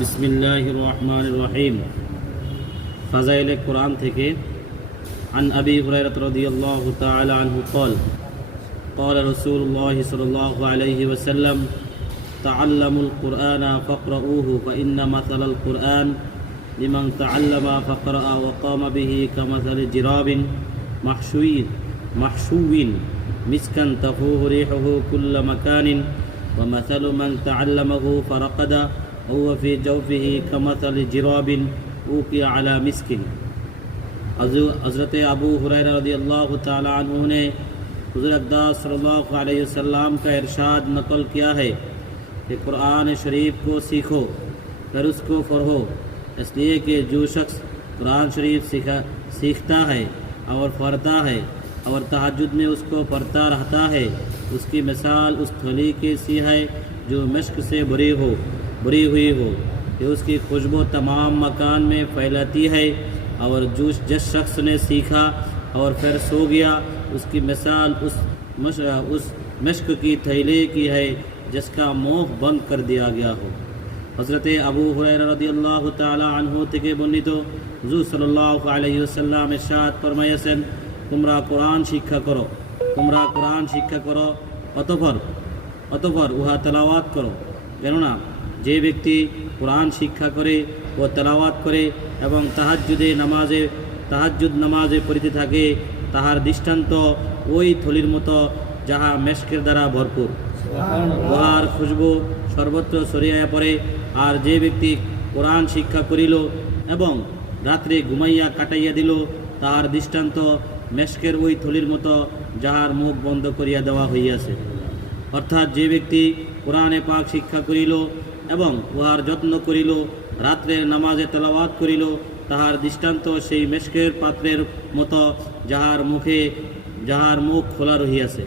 বিসমিল্লাহির রহমানির রহিম। ফাজাইলে কোরআন থেকে আন আবি হুরায়রা রাদিয়াল্লাহু তাআলা আনহু قال قال رسول الله صلى الله عليه وسلم تعلموا القرآن فاقرؤوه فإن مثل القرآن لمن تعلم فقرأ وقام به كمثل جراب محشو مسكا تفوه ريحه كل مكان ومثل من تعلمه فرقد وهو في جوفه كمثل جراب أوقي على مسك। हज़रत अबू हुरैरा रज़ियल्लाहु ताला अन्हु ने हुज़ूर अक़दस सल्लल्लाहु अलैहि वसल्लम का इरशाद नक़ल किया है कि कुरान शरीफ को सीखो फिर उसको पढ़ो, इसलिए कि जो शख्स कुरान शरीफ सीखता है और पढ़ता है और तहज्जुद में उसको पढ़ता रहता है, उसकी मिसाल उस थली की सी है जो मश्क से भरी हुई हो कि उसकी खुशबू तमाम मकान में फैलाती है। और जिस शख्स ने सीखा और फिर सो गया, उसकी मिसाल उस मश्क की थैले की है जिसका मुँह बंद कर दिया गया हो। हज़रत अबू हुरैरा রাদিয়াল্লাহু তাআলা আনহু থেকে বর্ণিত, হুজুর সাল্লাল্লাহু আলাইহি ওয়াসাল্লাম ইরশাদ ফরমাইয়াছেন, তোমরা কোরআন শিক্ষা করো অতঃপর উহা তেলাওয়াত করো। কেননা যে ব্যক্তি কোরআন শিক্ষা করে ও তেলাওয়াত করে এবং তাহাজ্জুদ নামাজে পড়িতে থাকে, তাহার দৃষ্টান্ত ওই থলির মতো যাহা মেশকের দ্বারা ভরপুর, উহার খুশবু সর্বত্র ছড়িয়া পড়ে। আর যে ব্যক্তি কোরআন শিক্ষা করিল এবং রাত্রে ঘুমাইয়া কাটাইয়া দিল, তাহার দৃষ্টান্ত মেশকের ওই থলির মতো যাহার মুখ বন্ধ করিয়া দেওয়া হইয়াছে। অর্থাৎ যে ব্যক্তি কোরআনে পাক শিক্ষা করিল এবং উহার যত্ন করিল, রাত্রের নামাজে তেলাওয়াত করিল, তাহার দৃষ্টান্ত সেই মেশকের পাত্রের মতো যাহার মুখ খোলা রহিয়াছে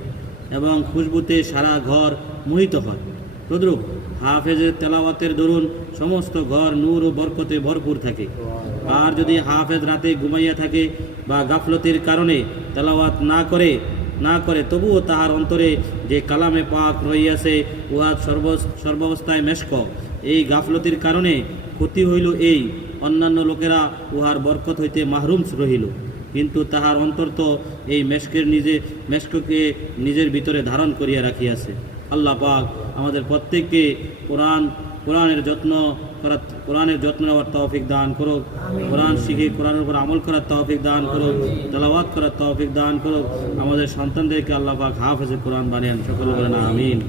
এবং খুশবুতে সারা ঘর মোহিত হয়। তদ্রূপ হাফেজের তেলাওয়াতের দরুন সমস্ত ঘর নূর ও বরকতে ভরপুর থাকে। আর যদি হাফেজ রাতে ঘুমাইয়া থাকে বা গাফলতির কারণে তেলাওয়াত না করে তবুও তাহার অন্তরে যে কালামে পাক রহিয়াছে উহা সর্বাবস্থায় মেশক, এই গাফলতির কারণে ক্ষতি হইল এই, অন্যান্য লোকেরা উহার বরকত হইতে মাহরুম রহিল, কিন্তু তাহার অন্তর তো এই মেশককে নিজের ভিতরে ধারণ করিয়া রাখিয়াছে। আল্লাহ পাক আমাদের প্রত্যেককে কোরআনের যত্ন নেওয়ার তৌফিক দান করুক, কোরআন শিখে কোরআনের উপর আমল করার তৌফিক দান করুক, তেলাওয়াত করার তৌফিক দান করুক। আমাদের সন্তানদেরকে আল্লাহ পাক হাফেজে কোরআন বানান, সকলে বলেন আমিন।